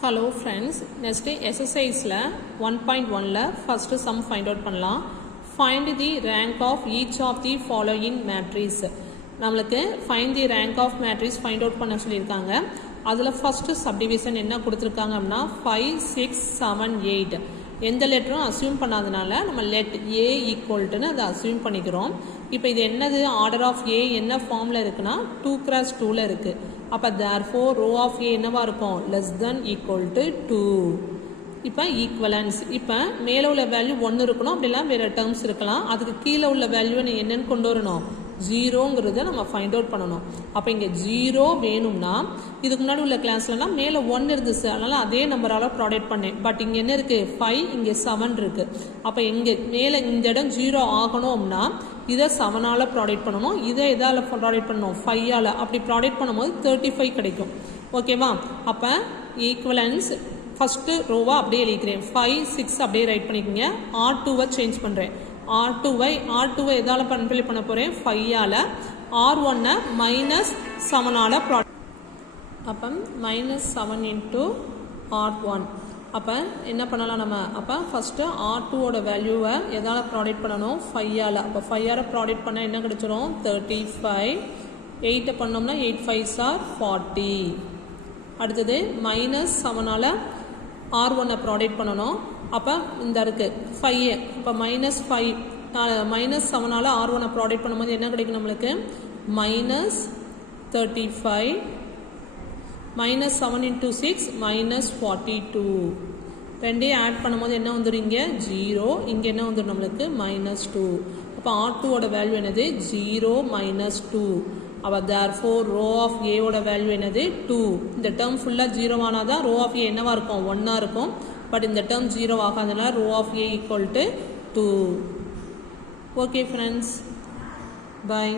Hello friends, next exercise 1.1 first sum find out பண்ணலாம். Find the rank of each of the following matrix. நம்மளுக்கு find the rank of matrix find out பண்ண சொல்லியிருக்காங்க. அதில் first subdivision என்ன கொடுத்துருக்காங்க அப்படின்னா 5, 6, 7, 8 எந்த லெட்டரும் அசியூம் பண்ணாதனால நம்ம லெட் ஏ ஈக்குவல்ட்டுன்னு அதை அசியூம் பண்ணிக்கிறோம். இப்போ இது என்னது ஆர்டர் ஆஃப் ஏ என்ன ஃபார்மில் இருக்குன்னா 2x2ல் இருக்குது. அப்போ therefore ரோ ஆஃப் ஏ என்னவா இருக்கும் லெஸ் தென் ஈக்குவல் டு 2. இப்போ ஈக்குவலன்ஸ் இப்போ மேலே உள்ள வேல்யூ 1 இருக்கணும், அப்படிலாம் வேறு டேர்ம்ஸ் இருக்கலாம். அதுக்கு கீழே உள்ள வேல்யூவை நீ என்னென்னு கொண்டு வரணும் ஜீரோங்கிறத நம்ம ஃபைண்ட் அவுட் பண்ணணும். அப்போ இங்கே ஜீரோ வேணும்னா இதுக்கு முன்னாடி உள்ள கிளாஸ்லலாம் மேலே 1 இருந்துச்சு, அதனால் அதே நம்பரால் ப்ராடக்ட் பண்ணேன். பட் இங்கே என்ன இருக்குது 5, இங்கே 7 இருக்குது. அப்போ இங்கே மேலே இந்த இடம் 0 ஆகணும்னா இதை 7ஆல் ப்ராடக்ட் பண்ணணும், இதை எதால் ப்ராடக்ட் பண்ணணும் 5ஆல். அப்படி ப்ராடக்ட் பண்ணும்போது 35 கிடைக்கும். ஓகேவா? அப்போ ஈக்குவலன்ஸ் ஃபஸ்ட்டு ரோவாக அப்படியே எழுதிக்கிறேன், 5, 6 அப்படியே ரைட் பண்ணிக்கோங்க. R2வை சேஞ்ச் பண்ணுறேன். R2வை எதால் ஃபில் பண்ண போகிறேன் 5ஆல். R1-ஐ -7ஆல் ப்ராடக்ட். அப்போ -7 இன்ட்டு R1. அப்போ என்ன பண்ணலாம் நம்ம? அப்போ ஃபஸ்ட்டு R2ஓட வேல்யூவை எதால் ப்ராடக்ட் பண்ணணும் 5ஆல். அப்போ 5ஆல் ப்ராடக்ட் பண்ணால் என்ன கிடைச்சிரும் 35. 8 பண்ணோம்னா 8 5s are 40. அடுத்தது -7ஆல் R1-ஐ ப்ராடக்ட் பண்ணணும். அப்போ இந்த இருக்குது 5. இப்போ -5 -7ஆல் R1-ஐ ப்ராடக்ட் பண்ணும்போது என்ன கிடைக்கும் நம்மளுக்கு -35. -7 இன்ட்டு 6 -42. ரெண்டையும் ஆட் பண்ணும்போது என்ன வந்துடும் இங்கே 0, இங்கே என்ன வந்துடும் நம்மளுக்கு -2. அப்போ R2ஓட வேல்யூ என்னது 0 -2. அப்போ therefore ரோ ஆஃப் ஏவோட வேல்யூ என்னது 2. இந்த டேர்ம் ஃபுல்லாக 0 ஆனால் தான் ரோ ஆஃப் ஏ என்னவா இருக்கும் 1ஆக இருக்கும். பட் இந்த டேர்ம் 0 ஆகாதனால row of A equal to 2. Okay friends, bye.